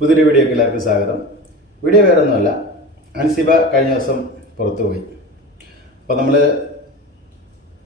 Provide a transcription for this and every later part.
പുതിയൊരു വീഡിയോക്ക് എല്ലാവർക്കും സ്വാഗതം. വീഡിയോ വേറെ ഒന്നുമല്ല, അൻസിബ കഴിഞ്ഞ ദിവസം പുറത്തുപോയി. അപ്പോൾ നമ്മൾ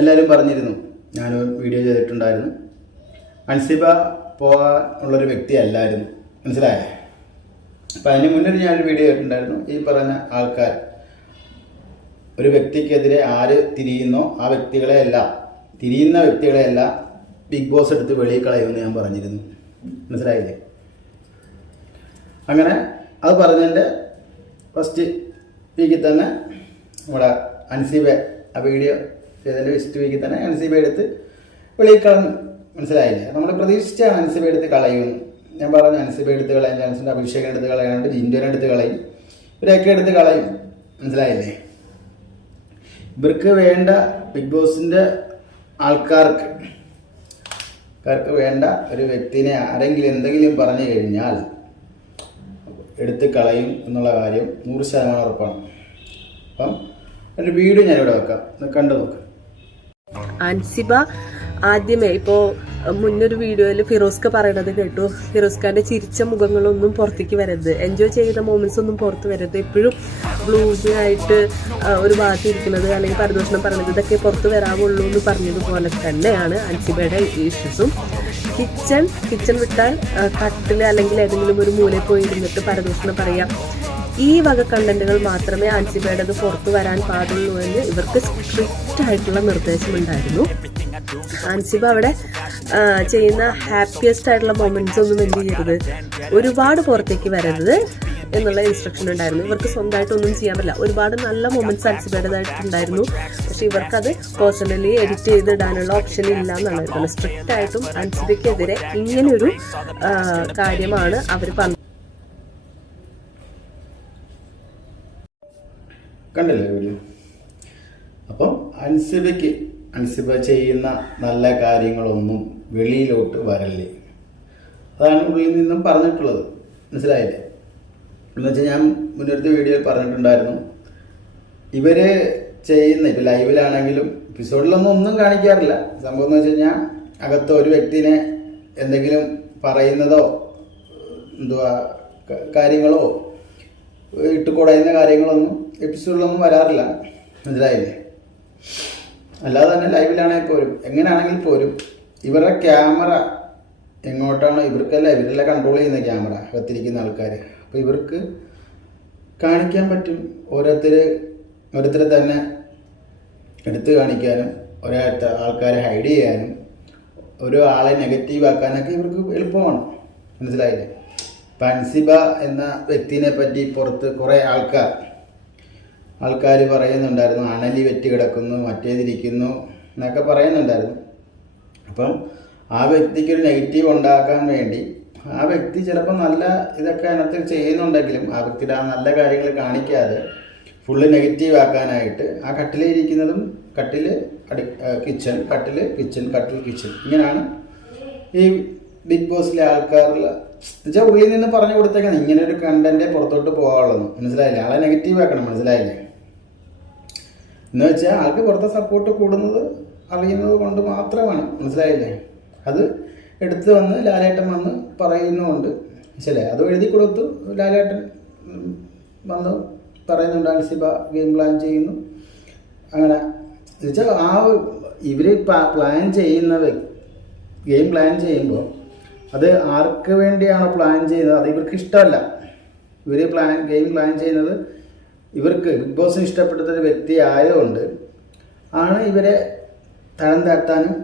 എല്ലാവരും പറഞ്ഞിരുന്നു, ഞാനും വീഡിയോ ചെയ്തിട്ടുണ്ടായിരുന്നു, അൻസിബ പോകാനുള്ളൊരു വ്യക്തിയല്ലായിരുന്നു. മനസ്സിലായേ? അപ്പോൾ അതിന് മുന്നേ ഞാനൊരു വീഡിയോ ചെയ്തിട്ടുണ്ടായിരുന്നു. ഈ പറഞ്ഞ ആൾക്കാർ ഒരു വ്യക്തിക്കെതിരെ ആര് തിരിയുന്നോ ആ തിരിയുന്ന വ്യക്തികളെയെല്ലാം ബിഗ് ബോസ് എടുത്ത് വെളിയിൽ കളയുമെന്ന് ഞാൻ പറഞ്ഞിരുന്നു. മനസ്സിലായില്ലേ? അങ്ങനെ അത് പറഞ്ഞതിൻ്റെ ഫസ്റ്റ് വീക്കിൽ തന്നെ നമ്മുടെ അൻസിബ ആ വീഡിയോ ചെയ്തതിൻ്റെ ഫസ്റ്റ് വീക്കിൽ തന്നെ അൻസിബ എടുത്ത് വെളിയിൽ കളഞ്ഞു. മനസ്സിലായില്ലേ? നമ്മൾ പ്രതീക്ഷിച്ചാണ് അൻസിബ എടുത്ത് കളയുമെന്ന്. ഞാൻ പറഞ്ഞു അൻസിബ എടുത്ത് കളയാൻ ചാൻസുണ്ട്, അഭിഷേകം എടുത്ത് കളയാനുണ്ട്, ജിൻഡോനെ എടുത്ത് കളയും, ഇവരൊക്കെ എടുത്ത് കളയും. മനസ്സിലായില്ലേ? ഇവർക്ക് വേണ്ട ബിഗ് ബോസിൻ്റെ ആൾക്കാർക്ക് വേണ്ട ഒരു വ്യക്തിനെ ആരെങ്കിലും എന്തെങ്കിലും പറഞ്ഞു കഴിഞ്ഞാൽ എടുത്ത് കളയും എന്നുള്ള കാര്യം 100% ഉറപ്പാണ്. അപ്പം ഒരു വീഡിയോ ഞാനിവിടെ വെക്കാം, കണ്ടു നോക്കാം. അൻസിബ ആദ്യമേ ഇപ്പോൾ മുന്നൊരു വീഡിയോയിൽ ഫിറോസ്ക പറയണത് കേട്ടു, ഫിറോസ്ഖാന്റെ ചിരിച്ച മുഖങ്ങളൊന്നും പുറത്തേക്ക് വരരുത്, എൻജോയ് ചെയ്ത മൊമെന്റ്സ് ഒന്നും പുറത്ത് വരരുത്, എപ്പോഴും ബ്ലൂസി ആയിട്ട് ഒരു ഭാഗത്ത് ഇരിക്കുന്നത് അല്ലെങ്കിൽ പരദൂഷണം പറയുന്നത് ഇതൊക്കെ പുറത്ത് വരാവുള്ളൂ എന്ന് പറഞ്ഞതുപോലെ തന്നെയാണ് അൻസിബയുടെ ഇഷ്യൂസും. കിച്ചൺ വിട്ടാൽ കട്ടിൽ അല്ലെങ്കിൽ ഏതെങ്കിലും ഒരു മൂലയിൽ പോയി ഇരുന്നിട്ട് പരദൂഷണം പറയാം, ഈ വക കണ്ടന്റുകൾ മാത്രമേ അൻസിബയുടേത് പുറത്തു വരാൻ പാടുള്ളൂ എന്ന് ഇവർക്ക് സ്ട്രിക്റ്റ് ആയിട്ടുള്ള നിർദ്ദേശമുണ്ടായിരുന്നു. അൻസിബ അവിടെ ചെയ്യുന്ന ഹാപ്പിയസ്റ്റ് ആയിട്ടുള്ള മൊമെന്റ്സ് ഒന്നും എന്ത് ചെയ്യരുത്, ഒരുപാട് പുറത്തേക്ക് വരരുത് എന്നുള്ള ഇൻസ്ട്രക്ഷൻ ഉണ്ടായിരുന്നു. ഇവർക്ക് സ്വന്തമായിട്ടൊന്നും ചെയ്യാൻ പറ്റില്ല. ഒരുപാട് നല്ല മൊമെന്റ്സ് അൻസിബയുടേതായിട്ടുണ്ടായിരുന്നു, പക്ഷെ ഇവർക്കത് പേഴ്സണലി എഡിറ്റ് ചെയ്തിടാനുള്ള ഓപ്ഷൻ ഇല്ല എന്നുള്ളതാണ്. സ്ട്രിക്റ്റ് ആയിട്ടും അൻസിബയ്ക്കെതിരെ ഇങ്ങനെയൊരു കാര്യമാണ് അവർ പറഞ്ഞത്. കണ്ടില്ലേ വീഡിയോ? അപ്പം അൻസിബ ചെയ്യുന്ന നല്ല കാര്യങ്ങളൊന്നും വെളിയിലോട്ട് വരല്ലേ, അതാണ് ഉള്ളിൽ നിന്നും പറഞ്ഞിട്ടുള്ളത്. മനസ്സിലായില്ലേ? എന്ന് വെച്ചാൽ ഞാൻ മുന്നേറ്റത്തെ വീഡിയോയിൽ പറഞ്ഞിട്ടുണ്ടായിരുന്നു, ഇവര് ചെയ്യുന്ന ഇപ്പം ലൈവിലാണെങ്കിലും എപ്പിസോഡിലൊന്നും ഒന്നും കാണിക്കാറില്ല. സംഭവം എന്ന് വെച്ച് കഴിഞ്ഞാൽ അകത്ത് ഒരു വ്യക്തിനെ എന്തെങ്കിലും പറയുന്നതോ കാര്യങ്ങളോ ഇട്ടുകൊടയുന്ന കാര്യങ്ങളൊന്നും എപ്പിസോഡിലൊന്നും വരാറില്ല. മനസ്സിലായില്ലേ? അല്ലാതെ തന്നെ ലൈവിലാണെങ്കിൽ പോലും എങ്ങനെയാണെങ്കിൽ പോലും ഇവരുടെ ക്യാമറ എങ്ങോട്ടാണോ ഇവരെല്ലാം കൺട്രോൾ ചെയ്യുന്ന ക്യാമറ അകത്തിരിക്കുന്ന ആൾക്കാർ. അപ്പോൾ ഇവർക്ക് കാണിക്കാൻ പറ്റും, ഓരോരുത്തരെ തന്നെ എടുത്ത് കാണിക്കാനും ആൾക്കാരെ ഹൈഡ് ചെയ്യാനും ഒരു ആളെ നെഗറ്റീവ് ആക്കാനൊക്കെ ഇവർക്ക് എളുപ്പമാണ്. മനസ്സിലായില്ലേ? ഇപ്പം അൻസിബ എന്ന വ്യക്തിനെ പറ്റി പുറത്ത് കുറേ ആൾക്കാർ പറയുന്നുണ്ടായിരുന്നു, അണലി വെറ്റി കിടക്കുന്നു, മറ്റേതിരിക്കുന്നു എന്നൊക്കെ പറയുന്നുണ്ടായിരുന്നു. അപ്പം ആ വ്യക്തിക്കൊരു നെഗറ്റീവ് ഉണ്ടാക്കാൻ വേണ്ടി ആ വ്യക്തി ചിലപ്പോൾ നല്ല ഇതൊക്കെ അതിനകത്ത് ചെയ്യുന്നുണ്ടെങ്കിലും ആ വ്യക്തിയുടെ ആ നല്ല കാര്യങ്ങൾ കാണിക്കാതെ ഫുള്ള് നെഗറ്റീവ് ആക്കാനായിട്ട് ആ കട്ടിലിരിക്കുന്നതും കിച്ചൺ ഇങ്ങനെയാണ് ഈ ബിഗ് ബോസിലെ ആൾക്കാരിൽ എന്നുവെച്ചാൽ ഉള്ളിൽ നിന്ന് പറഞ്ഞു കൊടുത്തേക്കാണ് ഇങ്ങനെ ഒരു കണ്ടന്റ് പുറത്തോട്ട് പോകാനുള്ളത്. മനസ്സിലായില്ലേ? ആളെ നെഗറ്റീവ് ആക്കണം. മനസ്സിലായില്ലേ? എന്ന് വെച്ചാൽ ആൾക്ക് പുറത്തെ സപ്പോർട്ട് കൂടുന്നത് അറിയുന്നത് കൊണ്ട് മാത്രമാണ്. മനസ്സിലായില്ലേ? അത് എടുത്ത് വന്ന് ലാലേട്ടൻ വന്ന് പറയുന്നുമുണ്ട്. ശരി, അത് എഴുതി കൊടുത്തു, ലാലേട്ടൻ വന്ന് പറയുന്നുണ്ട് അൻസിബ ഗെയിം പ്ലാൻ ചെയ്യുന്നു. അങ്ങനെ എന്നുവെച്ചാൽ ഇവർ ഗെയിം പ്ലാൻ ചെയ്യുമ്പോൾ അത് ആർക്ക് വേണ്ടിയാണോ പ്ലാൻ ചെയ്യുന്നത് അത് ഇവർക്ക് ഇഷ്ടമല്ല. ഗെയിം പ്ലാൻ ചെയ്യുന്നത് ഇവർക്ക് ബിഗ് ബോസിന് ഇഷ്ടപ്പെടുത്തൊരു വ്യക്തി ആയതുകൊണ്ട് ആണ് ഇവരെ തരം താഴ്ത്താനും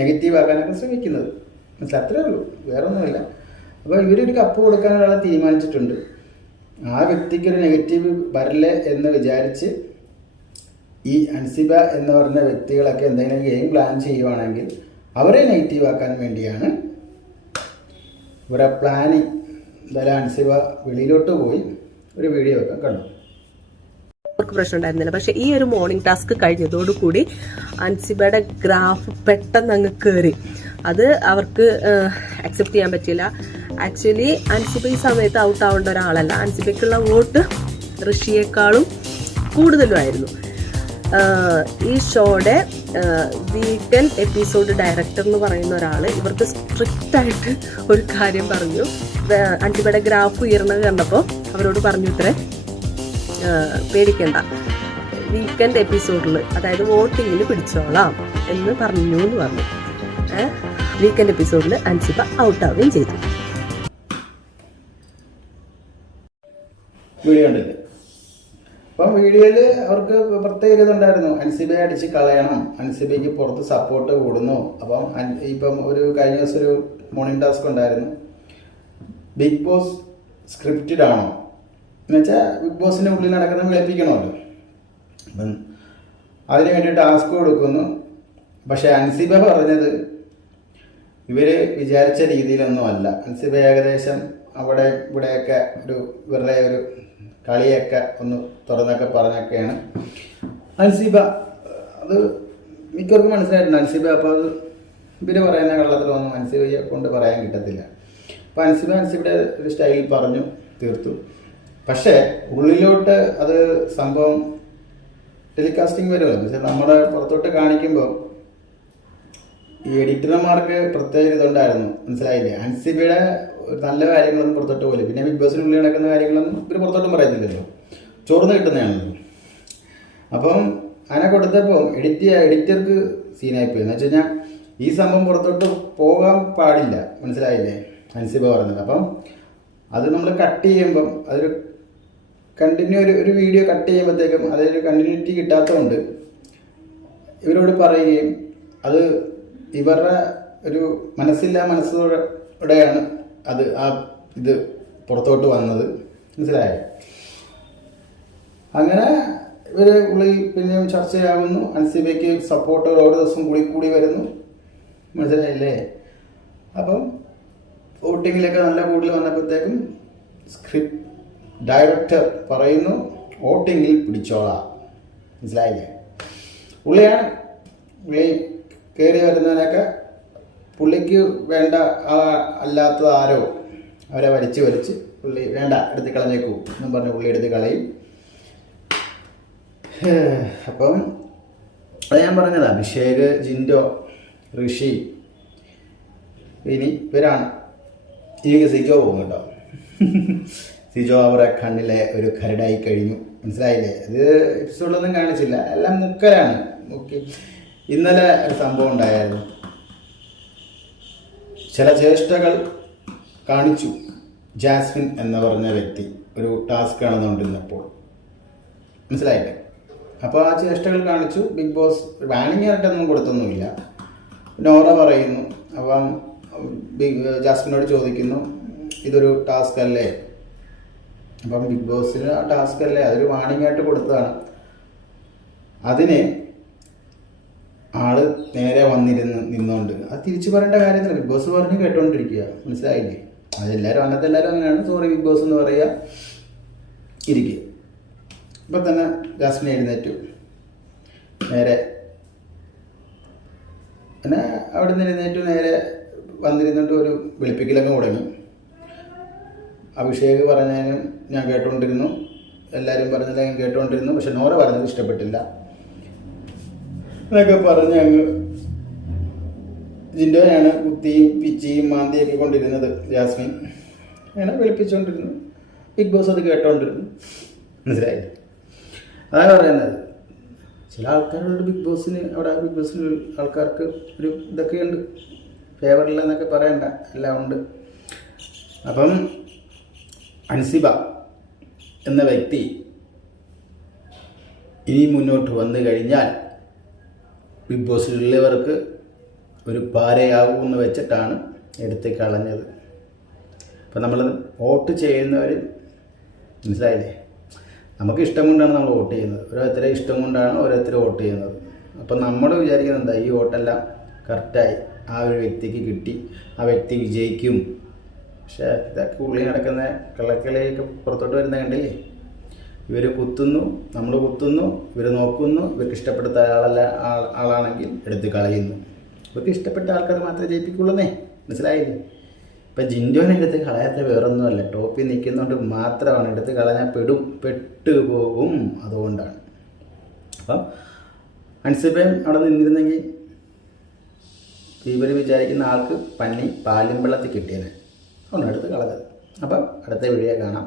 നെഗറ്റീവ് ആക്കാനൊക്കെ ശ്രമിക്കുന്നത്. മനസ്സിലായി? അത്രേ ഉള്ളൂ, വേറെ ഒന്നുമില്ല. അപ്പോൾ ഇവരൊരു കപ്പ് കൊടുക്കാൻ ഒരാളെ തീരുമാനിച്ചിട്ടുണ്ട്. ആ വ്യക്തിക്കൊരു നെഗറ്റീവ് വരല്ലേ എന്ന് വിചാരിച്ച് ഈ അൻസിബ എന്ന് പറഞ്ഞ വ്യക്തികളൊക്കെ എന്തെങ്കിലും ഗെയിം പ്ലാൻ ചെയ്യുവാണെങ്കിൽ അവരെ നെഗറ്റീവ് ആക്കാൻ വേണ്ടിയാണ് ഇവരെ പ്ലാനിങ്. എന്തായാലും അൻസിബ വെളിയിലോട്ട് പോയി ഒരു വീഡിയോ ഒക്കെ കണ്ടു. അവർക്ക് പ്രശ്നം ഉണ്ടായിരുന്നില്ല. പക്ഷെ ഈ ഒരു മോർണിംഗ് ടാസ്ക് കഴിഞ്ഞതോടുകൂടി അൻസിബയുടെ ഗ്രാഫ് പെട്ടെന്ന് അങ്ങ് കയറി. അത് അവർക്ക് അക്സെപ്റ്റ് ചെയ്യാൻ പറ്റില്ല. ആക്ച്വലി അൻസിബ ഈ സമയത്ത് ഔട്ട് ആവേണ്ട ഒരാളല്ല. അൻസിബയ്ക്കുള്ള വോട്ട് ഋഷിയേക്കാളും കൂടുതലുമായിരുന്നു. ഈ ഷോയുടെ വീക്കെൻഡ് എപ്പിസോഡ് ഡയറക്ടർ എന്ന് പറയുന്ന ഒരാൾ ഇവർക്ക് സ്ട്രിക്റ്റായിട്ട് ഒരു കാര്യം പറഞ്ഞു. അൻസിബയുടെ ഗ്രാഫ് ഉയർന്നത് കണ്ടപ്പോൾ അവരോട് പറഞ്ഞു ഇത്രേ പേടിക്കണ്ട, വീക്കെൻഡ് എപ്പിസോഡിൽ അതായത് വോട്ടിങ്ങിൽ പിടിച്ചോളാം എന്ന് പറഞ്ഞു. വീക്കെൻഡ് എപ്പിസോഡിൽ അൻസിബ ഔട്ടാവുകയും ചെയ്തു. വീഡിയോ കണ്ടില്ല. അപ്പം വീഡിയോയിൽ അവർക്ക് പ്രത്യേക ഇതുണ്ടായിരുന്നു, അൻസിബയെ അടിച്ച് കളയണം, അൻസിബയ്ക്ക് പുറത്ത് സപ്പോർട്ട് കൂടുന്നു. അപ്പം ഇപ്പം കഴിഞ്ഞ ദിവസം ഒരു മോർണിംഗ് ടാസ്ക് ഉണ്ടായിരുന്നു, ബിഗ് ബോസ് സ്ക്രിപ്റ്റഡ് ആണോ എന്ന് വെച്ചാൽ ബിഗ് ബോസിൻ്റെ ഉള്ളിൽ നടക്കുന്ന വിളിപ്പിക്കണമല്ലോ. അപ്പം അതിന് വേണ്ടി ടാസ്ക് കൊടുക്കുന്നു. പക്ഷെ അൻസിബ പറഞ്ഞത് ഇവർ വിചാരിച്ച രീതിയിലൊന്നും അല്ല. അൻസിബ ഏകദേശം അവിടെ ഇവിടെയൊക്കെ ഇവരുടെ ഒരു കളിയൊക്കെ ഒന്ന് തുറന്നൊക്കെ പറഞ്ഞൊക്കെയാണ് അൻസിബ. അത് മിക്കവർക്കും മനസ്സിലായിട്ടുണ്ട് അൻസിബ. അപ്പോൾ അത് ഇവർ പറയുന്ന കള്ളത്തിലൊന്നും അൻസിബയെ കൊണ്ട് പറയാൻ കിട്ടത്തില്ല. അപ്പോൾ അൻസിബയുടെ ഒരു സ്റ്റൈലിൽ പറഞ്ഞു തീർത്തു. പക്ഷേ ഉള്ളിലോട്ട് അത് സംഭവം ടെലികാസ്റ്റിംഗ് വരുമല്ലോ. പക്ഷെ നമ്മുടെ പുറത്തോട്ട് കാണിക്കുമ്പോൾ ഈ എഡിറ്റർമാർക്ക് പ്രത്യേക ഇതുണ്ടായിരുന്നു, മനസ്സിലായില്ലേ? അൻസിബയുടെ നല്ല കാര്യങ്ങളൊന്നും പുറത്തോട്ട് പോലും, പിന്നെ ബിഗ് ബോസിനുള്ളിൽ നടക്കുന്ന കാര്യങ്ങളൊന്നും ഇവർ പുറത്തോട്ടും പറയത്തില്ലല്ലോ, ചോർന്ന് കിട്ടുന്നതാണല്ലോ. അപ്പം അതിനെ കൊടുത്തപ്പോൾ എഡിറ്റർക്ക് സീനായിപ്പോയി. എന്ന് വെച്ച് കഴിഞ്ഞാൽ ഈ സംഭവം പുറത്തോട്ട് പോകാൻ പാടില്ല, മനസ്സിലായില്ലേ? അൻസിബ പറഞ്ഞത്. അപ്പം അത് നമ്മൾ കട്ട് ചെയ്യുമ്പം അതൊരു കണ്ടിന്യൂ ഒരു വീഡിയോ കട്ട് ചെയ്യുമ്പോഴത്തേക്കും അതൊരു കണ്ടിന്യൂറ്റി കിട്ടാത്തതുകൊണ്ട് ഇവരോട് പറയുകയും അത് ഇവരുടെ ഒരു മനസ്സോടെയാണ് അത് ഇത് പുറത്തോട്ട് വന്നത്, മനസ്സിലായോ? അങ്ങനെ ഇവർ ഉള്ളിൽ പിന്നെയും ചർച്ചയാകുന്നു. അൻസിബയ്ക്ക് സപ്പോർട്ട് ഓരോ ദിവസം കൂടി വരുന്നു, മനസ്സിലായില്ലേ? അപ്പം വോട്ടിങ്ങിലൊക്കെ നല്ല കൂടുതൽ വന്നപ്പോഴത്തേക്കും സ്ക്രിപ്റ്റ് ഡയറക്ടർ പറയുന്നു വോട്ടിങ്ങിൽ പിടിച്ചോളാം, മനസ്സിലായില്ലേ? പുള്ളി കയറി വരുന്നതിനൊക്കെ പുള്ളിക്ക് വേണ്ട അല്ലാത്തത് ആരോ അവരെ വലിച്ച് പുള്ളി വേണ്ട എടുത്ത് കളഞ്ഞേക്കൂ എന്നും പറഞ്ഞ് പുള്ളി എടുത്ത് കളയും. അപ്പം അത് ഞാൻ പറഞ്ഞത് അഭിഷേക്, ജിൻഡോ, ഋഷി, ഇനി ഇവരാണ്. ഈ സിജോ പോകും കേട്ടോ. സിജോ അവരെ കണ്ണിലെ ഒരു കരടായി കഴിഞ്ഞു, മനസ്സിലായില്ലേ? ഇത് എപ്പിസോഡിലൊന്നും കാണിച്ചില്ല, എല്ലാം മുക്കലാണ്. ഇന്നലെ ഒരു സംഭവം ഉണ്ടായിരുന്നു, ചില ചേഷ്ടകൾ കാണിച്ചു ജാസ്മിൻ എന്ന് പറഞ്ഞ വ്യക്തി ഒരു ടാസ്ക് നടന്നുകൊണ്ടിരുന്നപ്പോൾ, മനസ്സിലായില്ലേ? അപ്പോൾ ആ ചേഷ്ടകൾ കാണിച്ചു. ബിഗ് ബോസ് ബാനിങ് ആയിട്ടൊന്നും കൊടുത്തൊന്നുമില്ല. നോറ പറയുന്നു, അപ്പം ജാസ്മിനോട് ചോദിക്കുന്നു ഇതൊരു ടാസ്ക് അല്ലേ? അപ്പം ബിഗ് ബോസിന് ആ ടാസ്ക് അല്ലേ, അതൊരു വാണിംഗ് ആയിട്ട് കൊടുത്തതാണ്. അതിന് ആള് നേരെ നിന്നുകൊണ്ട് അത് തിരിച്ചു പറയേണ്ട കാര്യത്തില്ല. ബിഗ് ബോസ് പറഞ്ഞ് കേട്ടോണ്ടിരിക്കുക, മനസ്സിലായില്ലേ? അതെല്ലാവരും എല്ലാവരും അങ്ങനെയാണ്. സോറി ബിഗ് ബോസ് എന്ന് പറയുക, ഇരിക്കുക. ഇപ്പം തന്നെ ജാസ്മിൻ എഴുന്നേറ്റു, നേരെ പിന്നെ അവിടെ നിന്ന് എഴുന്നേറ്റു നേരെ വന്നിരുന്നിട്ട് ഒരു വെളുപ്പിക്കലൊക്കെ തുടങ്ങി. അഭിഷേക് പറഞ്ഞതിനും ഞാൻ കേട്ടുകൊണ്ടിരുന്നു, എല്ലാവരും പറഞ്ഞത് ഞാൻ കേട്ടുകൊണ്ടിരുന്നു. പക്ഷെ നോറ പറഞ്ഞത് ഇഷ്ടപ്പെട്ടില്ല എന്നൊക്കെ പറഞ്ഞ് അങ്ങ് ജിൻഡോയാണ് കുത്തിയും പിച്ചിയും മാന്തിയൊക്കെ കൊണ്ടിരുന്നത്. ജാസ്മിൻ അങ്ങനെ വെളുപ്പിച്ചുകൊണ്ടിരുന്നു. ബിഗ് ബോസ് അത് കേട്ടോണ്ടിരുന്നു, മനസ്സിലായില്ലേ? അതാണ് പറയുന്നത്. ചില ആൾക്കാരുണ്ട് ബിഗ് ബോസിന്, അവിടെ ബിഗ് ബോസിന് ആൾക്കാർക്ക് ഒരു ഇതൊക്കെയുണ്ട്, ഫേവറില്ല എന്നൊക്കെ പറയണ്ട, എല്ലാം ഉണ്ട്. അപ്പം അൻസിബ എന്ന വ്യക്തി ഇനി മുന്നോട്ട് വന്നു കഴിഞ്ഞാൽ ബിഗ് ബോസിലുള്ളവർക്ക് ഒരു പാരയാകുമെന്ന് വെച്ചിട്ടാണ് എടുത്ത് കളഞ്ഞത്. അപ്പം നമ്മൾ വോട്ട് ചെയ്യുന്നവർ, മനസ്സിലായില്ലേ? നമുക്ക് ഇഷ്ടം കൊണ്ടാണ് നമ്മൾ വോട്ട് ചെയ്യുന്നത്, ഓരോരുത്തരെ ഇഷ്ടം കൊണ്ടാണ് ഓരോരുത്തർ വോട്ട് ചെയ്യുന്നത്. അപ്പം നമ്മൾ വിചാരിക്കുന്നത് എന്താ, ഈ വോട്ടെല്ലാം കറക്റ്റായി ആ ഒരു വ്യക്തിക്ക് കിട്ടി, ആ വ്യക്തി വിജയിക്കും. പക്ഷേ ഇതൊക്കെ ഉള്ളിൽ നടക്കുന്ന കള്ളക്കളിയൊക്കെ പുറത്തോട്ട് വരുന്ന കണ്ടില്ലേ? ഇവർ കുത്തുന്നു, നമ്മൾ കുത്തുന്നു, ഇവർ നോക്കുന്നു, ഇവർക്ക് ഇഷ്ടപ്പെടുത്ത ആളാണെങ്കിൽ എടുത്ത് കളയുന്നു. ഇവർക്ക് ഇഷ്ടപ്പെട്ട ആൾക്കാർ മാത്രമേ ജയിപ്പിക്കുള്ളൂന്നേ, മനസ്സിലായില്ലേ? ഇപ്പം ജിൻഡോനെ എടുത്ത് കളയാത്ത വേറൊന്നുമല്ല, ടോപ്പിൽ നിൽക്കുന്നതുകൊണ്ട് മാത്രമാണ്. എടുത്ത് കളഞ്ഞാൽ പെട്ടുപോകും, അതുകൊണ്ടാണ്. അപ്പം അൻസിബയും അവിടെ നിന്നിരുന്നെങ്കിൽ ഇവർ വിചാരിക്കുന്ന ആൾക്ക് പന്നി പാലും വെള്ളത്തിൽ കിട്ടിയത് അതുകൊണ്ട് അടുത്ത് കളഞ്ഞത്. അപ്പം അടുത്ത വീഡിയോ കാണാം.